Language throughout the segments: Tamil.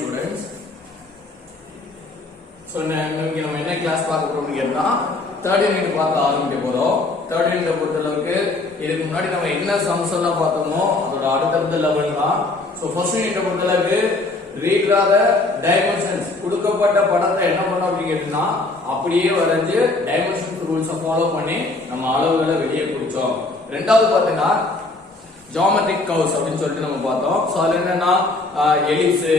students. So இன்னைக்கு நம்ம என்ன கிளாஸ் பார்க்க போறோம்னு கேட்டா தேர்ட் யூனிட் பார்க்க ஆரம்பிக்க போறோம். தேர்ட் யூனிட் பொறுத்தளவுக்கு இதுக்கு முன்னாடி நம்ம என்ன சம்ஸ் எல்லாம் பார்த்தோமோ அதோட அடுத்தடுத்த லெவல் தான். சோ ஃபர்ஸ்ட் யூனிட் பொறுத்தளவுக்கு redraw the dimensions கொடுக்கப்பட்ட படத்தை என்ன பண்ணோம் அப்படி கேட்டா அப்படியே வரைஞ்சு டைமென்ஷன் ரூல்ஸ் ஃபாலோ பண்ணி நம்ம அளவுகளை வெளியே குறிச்சோம். ரெண்டாவது பாத்தீங்கன்னா ஜியோமெட்ரிக் கர்வ்ஸ் அப்படினு சொல்லிட்டு நம்ம பார்த்தோம். சோ அதுல என்னன்னா எலிப்ஸ்,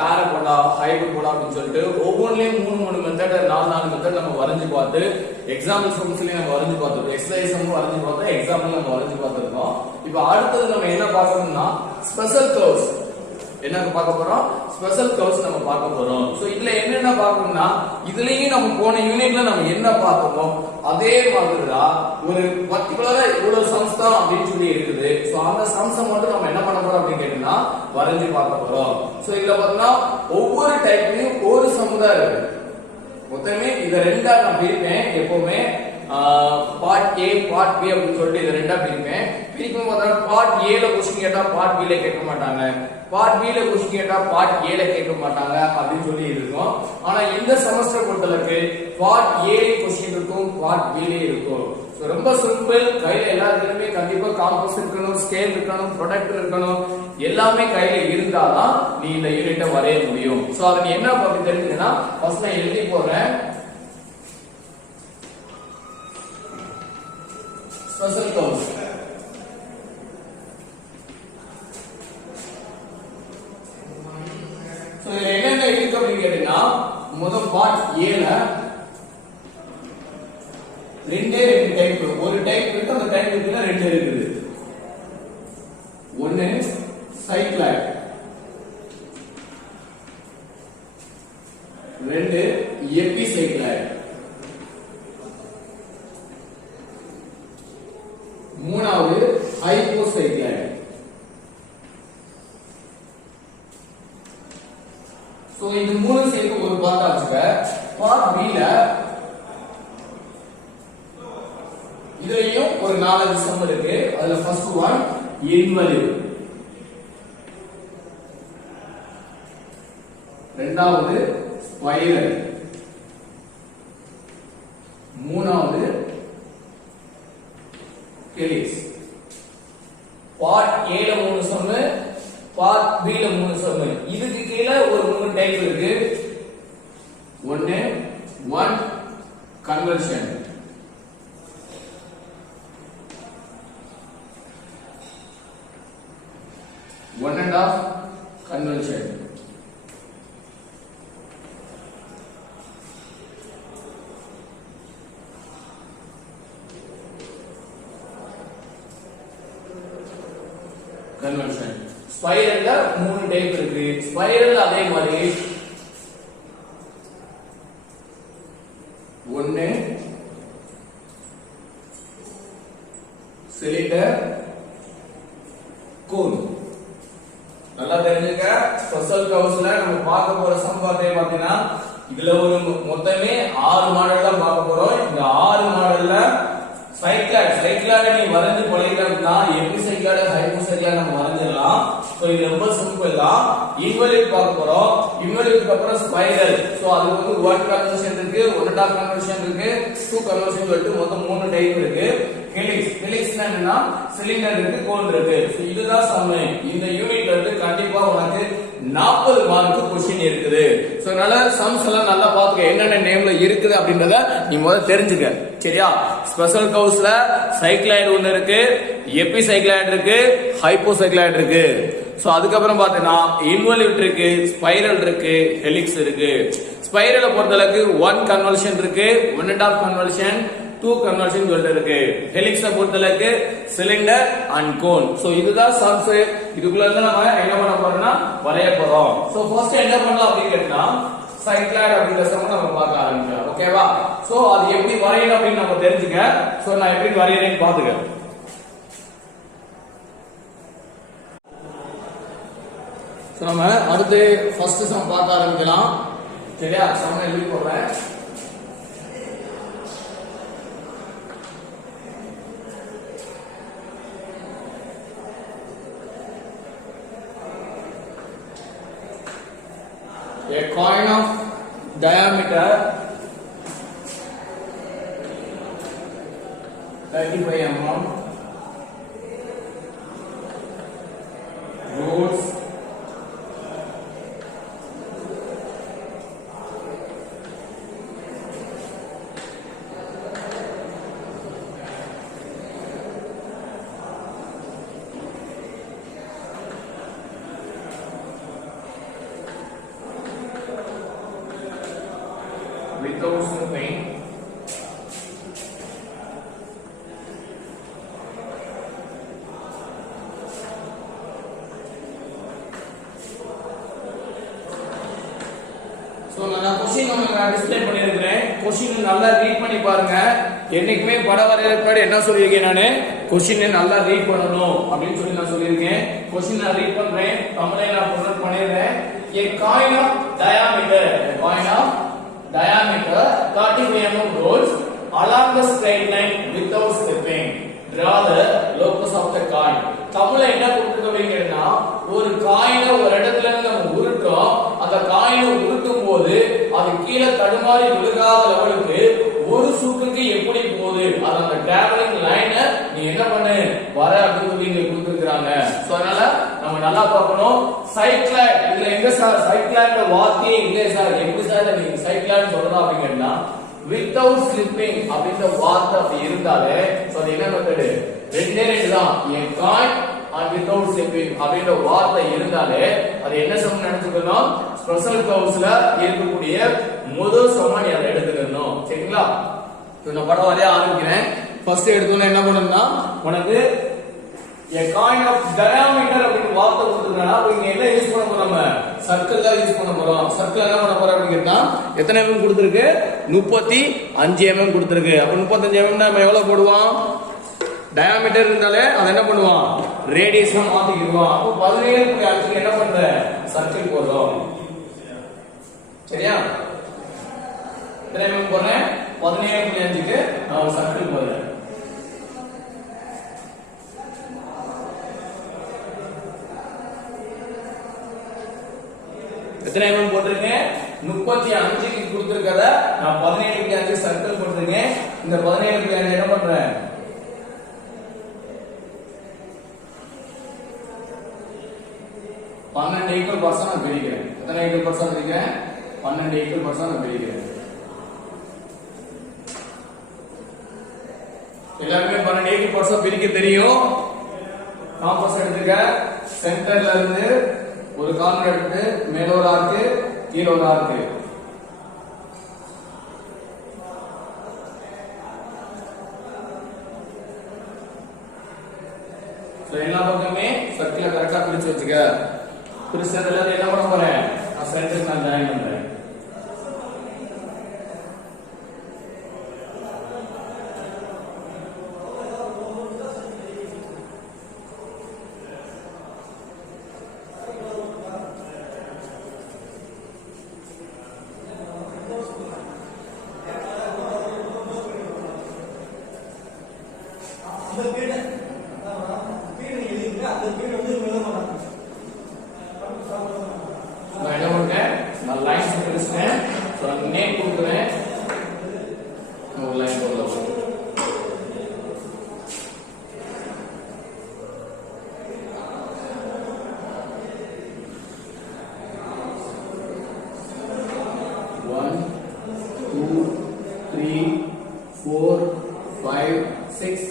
பாராபோலா, ஹைபர்போலா அப்படினு சொல்லிட்டு ஒவ்வொன்றிலயும் மூணு மெத்தட் நாலு மெத்தட் நம்ம வரைஞ்சு பார்த்து எக்ஸாம்பிள் சம்ஸ்லயும் நம்ம வரைஞ்சு பார்த்துட்டோம். எக்ஸசைஸ் நம்ம வரைஞ்சு பார்த்தோம், எக்ஸாம்பிள் நம்ம வரைஞ்சு பார்த்திருக்கோம். இப்போ அடுத்தது நம்ம என்ன பார்க்கணும்னா ஸ்பெஷல் கர்வ்ஸ் என்ன பார்க்க போறோம், ஸ்பெஷல் கர்வ்ஸ் நம்ம பார்க்க போறோம். சோ இதுல என்னென்ன பார்க்கணும்னா இதுலயும் நம்ம போன யூனிட்ல நம்ம என்ன பார்த்தோமோ அதே மாதிரிதான் ஒரு பர்టిక్యులரா இவ்வளவு சம்ஸ் தான் அப்படின்னு சொல்லி இருக்குது. சோ அந்த சம்ஸை மட்டும் நம்ம என்ன பண்ண போறோம் அப்படின்னு கேட்டீங்கன்னா வரைஞ்சு பார்க்க போறோம். சோ இதுல பாத்தீங்கன்னா ஒவ்வொரு டைப்லயும் ஒரு சம் தான் இருக்கு. மொத்தமே இத ரெண்டா நான் பிரிப்பேன். எப்பவுமே பார்ட் ஏ பார்ட் பி அப்படின்னு சொல்லிட்டு இத ரெண்டா பிரிப்பேன். பிரிக்கும் போது பார்ட் ஏல क्वेश्चन கேட்டா பார்ட் பி ல கேட்க மாட்டாங்க, பார்ட் பி ல क्वेश्चन கேட்டா பார்ட் ஏ ல கேட்க மாட்டாங்க அப்படின்னு சொல்லி இருக்கும். ஆனா இந்த செமஸ்டர் பொறுத்தளவுக்கு பார்ட் ஏ ல क्वेश्चन இருக்கும், பார்ட் பி ல இருக்கும். சோ ரொம்ப சிம்பிள். கையில எல்லாத்துலயுமே கண்டிப்பா காம்பஸ் இருக்கணும், ஸ்கேல் இருக்கணும், ப்ரொடக்டர் இருக்கணும். எல்லாமே கையில இருந்தாதான் நீ இந்த யூனிட்டை வரைய முடியும். சோ அத நீ என்ன பண்ணி தெரிஞ்சுன்னா ஃபர்ஸ்ட் நான் எழுதி போறேன். ஸ்பெஷல் கர்வ்ஸ் சோ இதுல என்னென்ன இருக்கு அப்படின்னு கேட்டீங்கன்னா முதல் பார்ட் ஏல ரெண்டு டைப், ஒரு டைப் இருக்கு, அந்த டைப் இருக்குன்னா ரெண்டு இருக்குது. ஒன்னு சைக்ளாய்டு, ரெண்டு எபிசைக்ளாய்டு, மூணாவது ஹைபோசைக்ளாய்டு. சோ இது மூணு சேர்த்து ஒரு பார்ட்டா வச்சுக்க. பார்ட் பி ல இதுலயும் ஒரு 4 சம் இருக்கு. அதுல ஃபர்ஸ்ட் ஒன் இன்வலிட், இரண்டாவது ஸ்பைரல், மூணாவது ஹெலிக்ஸ். பார்ட் ஏ ல 3 சம், பார்ட் பி ல 3 சம். இதுக்கு கீழ ஒரு 3 டைப் இருக்கு. ஒன்னு one conversion, one and off conversion, conversion. ஸ்பைரல்ல 3 டைப் இருக்கு. ஸ்பைரல் அதே மாதிரி ஒன்னு சிலிண்டர், கோன். நல்லா தெரிஞ்சுக்க. ஸ்பெஷல் கர்வ்ஸ்ல நம்ம பார்க்க போற சம் பாத்தீங்கன்னா இதுல ஒரு மொத்தமே 6 மாடல் தான் பார்க்க போறோம். இந்த 6 மாடல்ல சைக்ளாய்டு நீ வரைஞ்சு பழகிட்டா எபிசைக்ளாய்டு, ஹைபோசைக்ளாய்டு நம்ம வரைஞ்சிடலாம். சோ இது ரொம்ப சிம்பிள் தான். இன்வலிட் பார்க்க போறோம். இன்வலிட்க்கு அப்புறம் ஸ்பைரல். சோ அது வந்து 1 கன்வர்ஷன் இருக்கு, 1.5 கன்வர்ஷன் இருக்கு, 2 கன்வர்ஷன் சொல்லிட்டு மொத்தம் 3 டைப் இருக்கு. ஹெலிக்ஸ்னா என்னன்னா சிலிண்டர் இருக்கு, கோன் இருக்கு. சோ இதுதான் சம். இந்த யூனிட்ல இருந்து கண்டிப்பா உனக்கு 40 மார்க் क्वेश्चन இருக்குது. சோ அதனால சம்ஸ் எல்லாம் நல்லா பாத்துக்க, என்னென்ன நேம்ல இருக்குது அப்படின்றத நீ முதல்ல தெரிஞ்சுக்க. சரியா? ஸ்பெஷல் கர்வ்ஸ்ல சைக்ளாய்டு ஒன்னு இருக்கு, எபிசைக்ளாய்டு இருக்கு, ஹைபோசைக்ளாய்டு இருக்கு. சோ அதுக்கப்புறம் பாத்தீங்கன்னா இன்வலிட் இருக்கு, ஸ்பைரல் இருக்கு, ஹெலிக்ஸ் இருக்கு. ஸ்பைரலை பொறுத்தளவுக்கு 1 கன்வர்ஷன் இருக்கு, 1.5 கன்வர்ஷன், 2 கன்வர்ஷன் சொல்லிட்டு இருக்கு. ஹெலிக்ஸை பொறுத்தளவுக்கு சிலிண்டர் அண்ட் கோன். சோ இதுதான் சம்ஸ். இதுக்குள்ள இருந்து நம்ம என்ன பண்ண போறோம்னா வரைய போறோம். சோ ஃபர்ஸ்ட் என்ன பண்ணலாம் அப்படின்னு கேட்டா சைக்ளாய்டு அப்படிங்கிற சம் நம்ம பார்க்க ஆரம்பிக்கலாம். ஓகேவா? சோ அது எப்படி வரையணும் அப்படின்னு நம்ம தெரிஞ்சுக்க. சோ நான் எப்படி வரையறேன்னு பாத்துக்க. சோ நம்ம அடுத்து ஃபர்ஸ்ட் சம் பார்க்க ஆரம்பிக்கலாம். சரியா? சம் எழுதி போடுறேன். a coin of diameter 35 mm rolls without slipping so நான் क्वेश्चन உங்களுக்கு டிஸ்ப்ளே பண்ணியிருக்கேன் क्वेश्चन நல்லா ரீட் பண்ணி பாருங்க என்னைக்குமே பட வரையறதுக்கு என்ன சொல்லியிருக்கேன் நானு क्वेश्चन நல்லா ரீட் பண்ணனும் அப்படினு சொல்லி நான் சொல்லியிருக்கேன் क्वेश्चन நான் ரீட் பண்றேன் தமிழ்ல நான் present பண்ணிறேன் a coin of diameter 35 mm rolls along the straight line without slipping draw the locus of the coin தமிழ்ல என்ன கொடுத்திருக்கீங்கன்னா ஒரு காயினை ஒரு இடத்துல இருந்து நம்ம உருட்டோம் அந்த காயினை உருட்டும் போது அது கீழே தடுமாறி விழுகாத லெவலுக்கு ஒரு சுற்றுக்கு எப்படி போகுது அது அந்த டிராவலிங் லைனை நீ என்ன பண்ணு வர அப்படின்னு சொல்லி கொடுத்திருக்காங்க சோ அதனால நம்ம நல்லா பார்க்கணும் சைக்ளாய்ட் இதுல எங்க சார் சைக்ளாய்ட்ல வார்த்தையே இல்ல சார் எப்படி சார் நீங்க சைக்ளாய்ட் சொல்லலாம் அப்படிங்கன்னா without slipping அப்படின்ற வார்த்தை அப்படி இருந்தாலே சோ அது என்ன மெத்தட் ரெண்டே தான் a coin and without slipping அப்படின்ற வார்த்தை இருந்தாலே அது என்ன சமம் நினைச்சுக்கணும் ஸ்பெஷல் கிளவுஸ்ல இருக்கக்கூடிய முதல் சமம் அதை எடுத்துக்கணும் சரிங்களா நான் படம் வரைய ஆரம்பிக்கிறேன் ஃபர்ஸ்ட் எடுத்தோம்னா என்ன பண்ணணும்னா உனக்கு a coin of diameter அப்படின்ற வார்த்தை கொடுத்திருக்கானா அப்ப இங்க என்ன யூஸ் பண்ண போறோம் நம்ம சர்க்கிள் தான் யூஸ் பண்ண போறோம் சர்க்கிள் என்ன பண்ண போறோம் அப்படினா எத்தனை mm கொடுத்திருக்கு 35 mm கொடுத்திருக்கு அப்ப 35 mm நம்ம எவ்வளவு போடுவோம் டயாமீட்டர் இருந்தாலே அது என்ன பண்ணுவான் ரேடியஸா மாத்திடுவான் அப்ப 17.5 என்ன பண்ற சர்க்கிள் போடுறோம் சரியா எத்தனை mm போறேன் 17.5 க்கு நான் சர்க்கிள் போடுறேன் எத்தனை mm போட்டுருக்கேன் 35 க்கு கொடுத்திருக்கத நான் 17.5 சர்க்கிள் போட்டுருக்கேன் இந்த 17.5 என்ன பண்றேன் 12 equal percent நான் பிரிக்கிறேன் எத்தனை equal percent பிரிக்கிறேன் 12 equal percent நான் பிரிக்கிறேன் எல்லாருமே 12 equal percent பிரிக்க தெரியும் காம்பஸ் எடுத்துக்க சென்டர்ல இருந்து ஒரு கார்னர் எடுத்து மேல ஒரு ஆர்க் கீழ ஒரு ஆர்க் சோ எல்லா பக்கமே சர்க்கிளை கரெக்ட்டா பிரிச்சு வச்சுக்க பிரிச்சதுல என்ன பண்ண போறேன் நான் சென்டர் நான் ஜாயின் பண்றேன் நான் லைன் பிரிச்சேன் சோ நேம் கொடுக்கிறேன் ஒரு லைன் போடலாம் One, two, three, 4, 5, 6,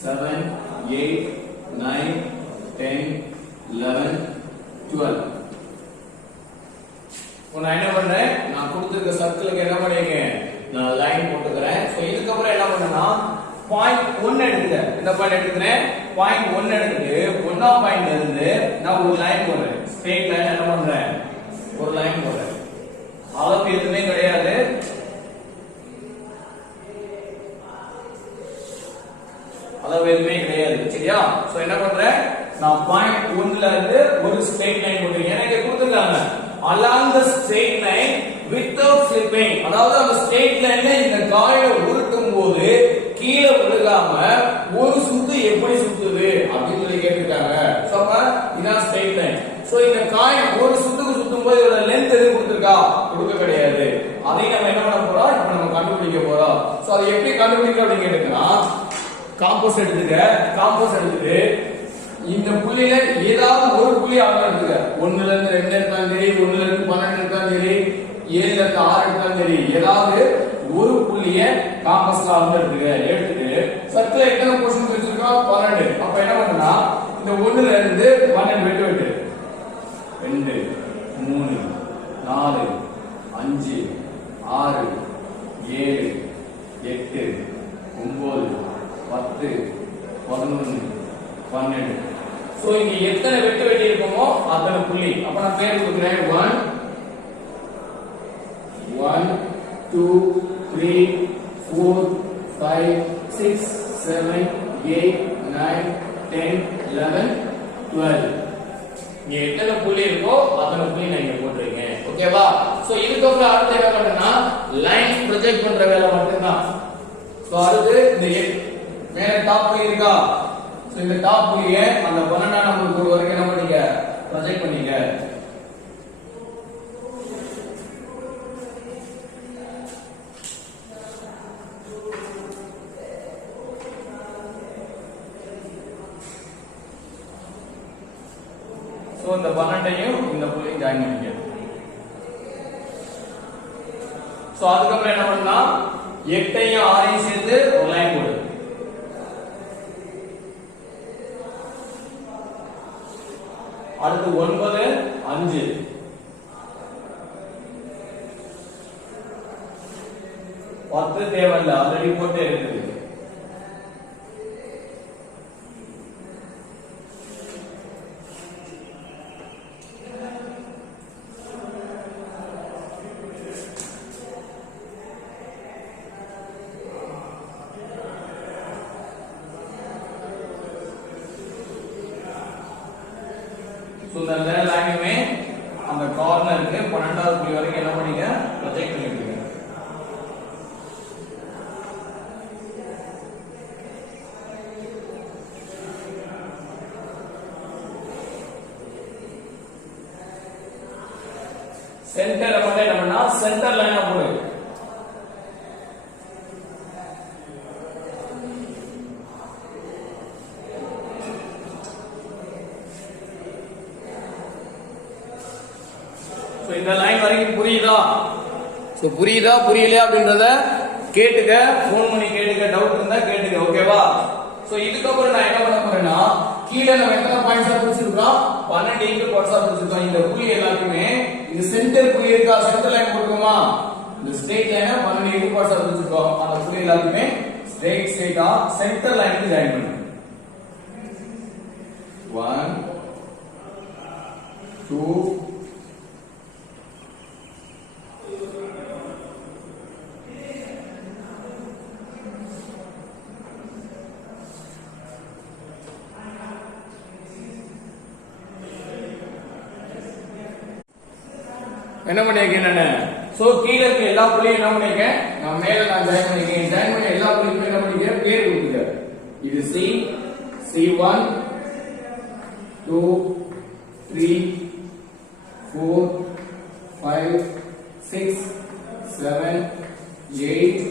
7, 8, 9, 10, 11, 12 நான் என்ன பண்றேன் நான் கொடுத்திருக்க சர்க்கிளுக்கு என்ன பண்ணிருக்கேன் நான் லைன் போட்டுக்கிறேன் சோ இதுக்கு அப்புறம் என்ன பண்ணனா பாயிண்ட் 1 எடுத்துக்கிறேன் இந்த பாயிண்ட் எடுத்துக்கிறேன் பாயிண்ட் 1 எடுத்துட்டு 1ஆம் பாயிண்ட்ல இருந்து நான் ஒரு லைன் போடுறேன் ஸ்ட்ரெயிட் லைன் என்ன பண்றேன் ஒரு லைன் போடுறேன் அளவு எதுவுமே கிடையாது அளவு எதுவுமே கிடையாது சரியா சோ என்ன பண்றேன் நான் பாயிண்ட் 1ல இருந்து ஒரு ஸ்ட்ரெயிட் லைன் போடுறேன் எனக்கு கொடுத்திருக்காங்க along the straight line without slipping அதாவது அந்த ஸ்ட்ரெயிட் லைன்ல இந்த காயினை உருட்டும் போது கீழ விழுகாம ஒரு சுத்து எப்படி சுத்துது அப்படினு சொல்லி கேட்டிருக்காங்க சோ இதான் ஸ்ட்ரெயிட் லைன் சோ இந்த காயின் ஒரு சுத்துக்கு சுத்தும் போது இதோட லெந்த் எது கொடுத்திருக்கா காம்போஸ் எடுத்துக்க. காம்போஸ் எடுத்துட்டு இந்த புள்ளியில ஏதாவது ஒரு புள்ளி ஆக எடுத்துக்க. 1ல இருந்து 2 எடுத்தாலும் சரி, 1ல இருந்து 12 எடுத்தாலும் சரி, 7ல இருந்து 6 எடுத்தாலும் சரி, ஏதாவது ஒரு புள்ளிய காம்பஸ்ல வந்து எடுத்துக்க. எடுத்துட்டு சர்க்கிள் எத்தனை போர்ஷன் வச்சிருக்கோம்? 12. அப்ப என்ன பண்ணா இந்த 1ல இருந்து 12 வெட்டு வெட்டு. 2 3 4 5 6 7 8 9 10 11 12. சோ இங்க எத்தனை வெட்டு வெட்டி இருக்குமோ அத்தனை புள்ளி. அப்ப நான் பேர் கொடுக்கிறேன் 1 1 2 3 4 5 6 7 8 9 10 11 12. இங்க எத்தனை புள்ளி இருக்கோ அத்தனை புள்ளி நான் இங்க போட்டுருக்கேன். ஓகேவா? சோ இதுக்கப்புறம் அடுத்து என்ன பண்றேன்னா லைன் ப்ரொஜெக்ட் பண்ற வேலை மட்டும்தான். சோ அடுத்து இந்த மேல டாப் புள்ளி இருக்கா? சோ இந்த டாப் புள்ளியை அந்த 12ஆம் நம்பர் கோடு வரைக்கும் என்ன பண்ணீங்க? ப்ரொஜெக்ட் பண்ணீங்க. சோ இந்த 12ஐயும் இந்த புள்ளியும் ஜாயின் பண்ணிக்க. சோ அதுக்கப்புறம் என்ன பண்ணா 8ஐயும் 6ஐயும் சேர்த்து ஒரு லைன் போடு. அடுத்து 9 5 10 தேவையில்லை, ஆல்ரெடி போட்டே இருக்குது. இந்த லைனுமே அந்த கார்னருக்கு 12வது புள்ளி வரைக்கும் என்ன பண்ணீங்க? ப்ரொஜெக்ட் பண்ணிடுங்க. சென்டர்ல மட்டும் என்ன பண்ணா சென்டர் லைனா போடு. இந்த லைன் வரைக்கும் புரியுதா? சோ புரியுதா புரியலையா அப்படின்றத கேட்டுக்க, போன் பண்ணி கேட்டுக்க, டவுட் இருந்தா கேட்டுக்க. ஓகேவா? சோ இதுக்கப்புறம் நான் என்ன பண்ண போறேன்னா கீழே நம்ம எத்தனை பாயிண்ட்ஸா பிரிச்சிருக்கோம்? 12 ஈக்குவல் பிரிச்சிருக்கோம். இந்த புள்ளி எல்லாத்தையுமே இந்த சென்டர் புள்ளி இருக்கா? சென்டர் லைன் போட்டுக்கோமா? இந்த ஸ்ட்ரெயிட் லைனை 12 ஈக்குவல் பிரிச்சிருக்கோம். அந்த புள்ளி எல்லாத்தையுமே ஸ்ட்ரெயிட்டா சென்டர் லைனுக்கு ஜாயின் பண்ணு. 1 2 என்ன பண்ணிருக்கேன் நானு? சோ கீழ இருக்க எல்லா புள்ளியும் என்ன பண்ணிருக்கேன்? நான் மேல நான் ஜாயின் பண்ணிருக்கேன். ஜாயின் பண்ணி எல்லா புள்ளியும் என்ன பண்ணிருக்கேன்? பேர் கொடுத்துட்டேன். இது C, C1 2 3 4 5 6 7 8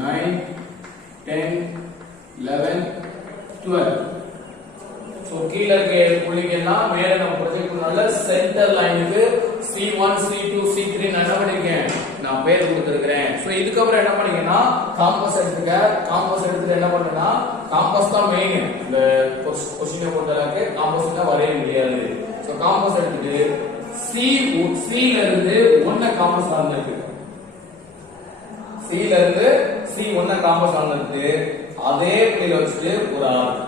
9 10 11 12. சோ கீழ இருக்க புள்ளிக்கு எல்லாம் மேல நம்ம ப்ரொஜெக்ட் பண்ணால சென்டர் லைனுக்கு C1 C2 C3 நான் என்ன பண்ணிருக்கேன்? நான் பேர் கொடுத்திருக்கேன். சோ இதுக்கு அப்புறம் என்ன பண்ணீங்கன்னா காம்பஸ் எடுத்துக்க. காம்பஸ் எடுத்துட்டு என்ன பண்ணனா காம்பஸ் தான் மெயின். இந்த क्वेश्चन பொறுத்தளவுக்கு காம்பஸ் தான் வரைய முடியாது. சோ காம்பஸ் எடுத்துட்டு C ல இருந்து 1 காம்பஸ் ஆனதுக்கு C ல இருந்து C 1 காம்பஸ் ஆனதுக்கு அதே புள்ளியில வச்சுட்டு ஒரு ஆர்க்,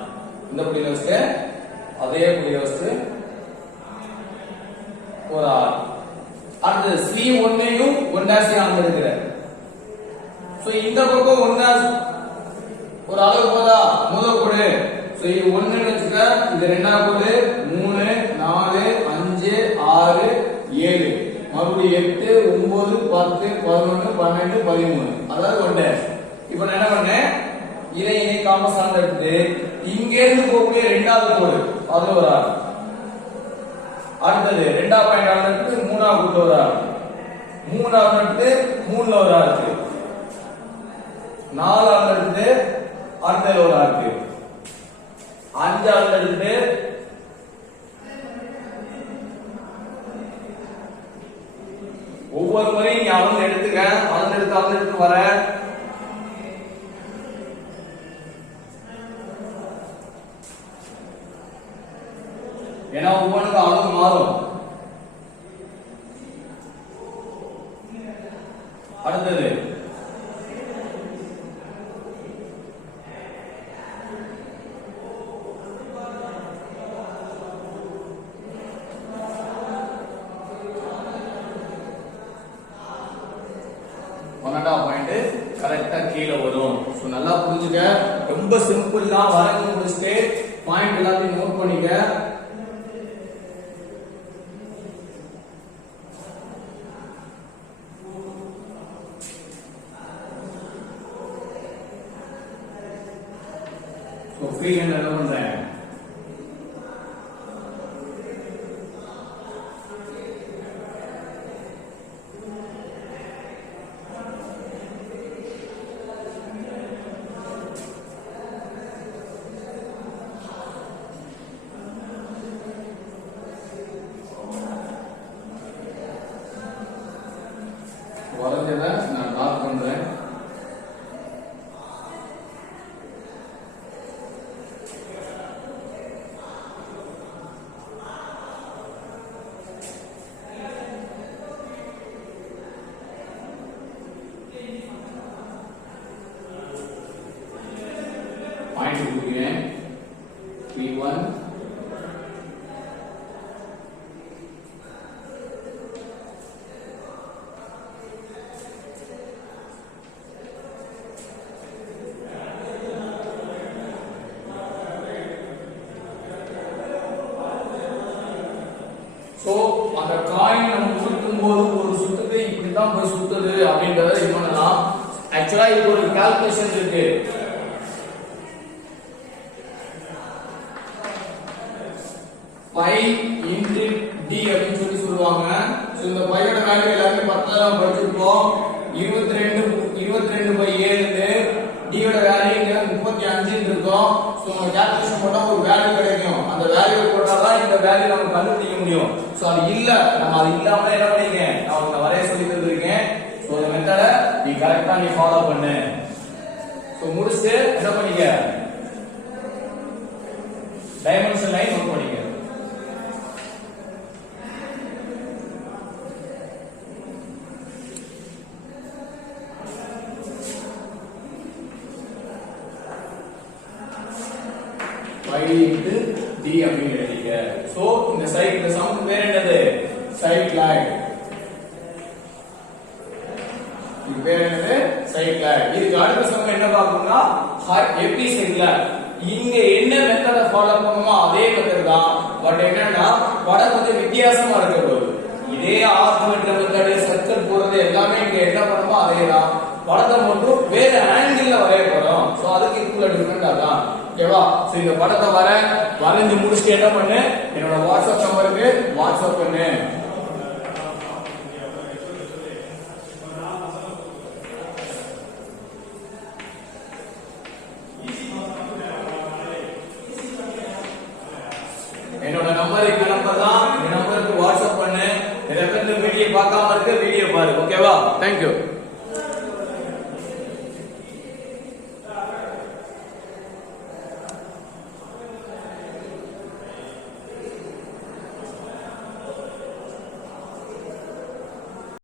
இந்த புள்ளியில வச்சுட்டு அதே புள்ளியில வச்சுட்டு ஒரு ஆர்க். அடுத்து C1ஐயும் 1' ஆங்க இருக்கிற. சோ இந்த பக்கம் 1' ஒரு அளவு போதா? முதல் கோடு. சோ இது 1 ன்னு வெச்சுக்க. இது இரண்டாவது கோடு 3 4 5 6 7 மறுபடியும் 8 9 10 11 12 13. அதாவது 1'. இப்போ நான் என்ன பண்ணேன்? இதை காம்பஸ் ஆன எடுத்து இங்க இருந்து போகக்கூடிய இரண்டாவது கோடு அது ஒரு ஆர்க். அடுத்தது இரண்டாவது பாயிண்ட் ஆனதுக்கு மூணாவது கோடு ஒரு ஆர்க். மூணாவது எடுத்து 3ல ஒரு ஆர்க். நாலாவது எடுத்து அடுத்தது ஒரு ஆர்க் 5 எடுத்துட்டு ஒவ்வொரு முறையும் நீ அளந்து எடுத்துக்க, அளந்து எடுத்து வர. ஏன்னா ஒவ்வொன்றுக்கு அளவு மாறும். அடுத்தது கரெக்டா கீழே வரும். சோ நல்லா புரிஞ்சுக்க, ரொம்ப சிம்பிள் தான். வரைஞ்சு முடிச்சுட்டு பாயிண்ட் எல்லாத்தையும் நோட் பண்ணிக்க. சோ ஃப்ரீ ஹேண்ட் என்ன பண்றேன், வரைஞ்சத நான் லாக் பண்றேன். பாயிண்ட் கொடுக்கிறேன். P1 சோ அந்த காயின் நம்ம சுத்தும் போது ஒரு சுத்துக்கு இப்படிதான் போய் சுத்துது அப்படிங்கறத இது பண்ணலாம். ஆக்சுவலா இது ஒரு கால்குலேஷன் இருக்கு. பை இன்டு டி அப்படின்னு சொல்லி சொல்லுவாங்க. சோ இந்த பையோட வேல்யூ எல்லாரும் 10 தான் படிச்சிருப்போம். 22 பை 7 டியோட வேல்யூ இங்க 35 இருக்கும். சோ நம்ம கால்குலேஷன் போட்டா ஒரு வேல்யூ கிடைக்கும். அந்த வேல்யூ போட்டா தான் இந்த வேல்யூ நம்ம கண்டுபிடிக்க முடியும். சோ அது இல்ல, நம்ம அது இல்லாம என்ன பண்ணீங்க, நான் உங்களுக்கு வரைய சொல்லி தந்திருக்கேன். சோ இந்த மெத்தட நீ கரெக்ட்டா நீ ஃபாலோ பண்ணு. சோ முடிச்சிட்டு என்ன பண்ணீங்க, டைமென்ஷன் லைன் நோட் பண்ணீங்க. y into d அப்படின்னு எழுதிக்க. சோ இந்த சைடு இந்த சம் பேர் என்னது, சைட் லைன். இது பேர் என்னது, சைட் லைன். இதுக்கு அடுத்த சம் என்ன பார்க்கணும்னா எப்படி சைடுல இங்க என்ன மெத்தட ஃபாலோ பண்ணுமோ அதே மெத்தட் தான். பட் என்னன்னா படம் வந்து வித்தியாசமா இருக்க போகுது. இதே ஆர்குமெண்ட் மெத்தட் சர்க்கிள் போறது எல்லாமே இங்க என்ன பண்ணுமோ அதே தான். படத்தை மட்டும் வேற ஆங்கிள் வரைய போறோம். சோ அதுக்கு இதுக்குள்ள டிஃபரெண்ட் அதான். ஓகேவா? சோ இந்த படத்தை வரைஞ்சு முடிச்சுட்டு என்ன பண்ணு, என்னோட வாட்ஸ்அப் நம்பருக்கு வாட்ஸ்அப் பண்ணு. என்னோட நம்பர் இந்த நம்பர் தான். இந்த நம்பருக்கு வாட்ஸ்அப் பண்ணு. நிறைய பேர் இந்த வீடியோ பார்க்காம இருக்க வீடியோ பாரு. ஓகேவா? தேங்க்யூ.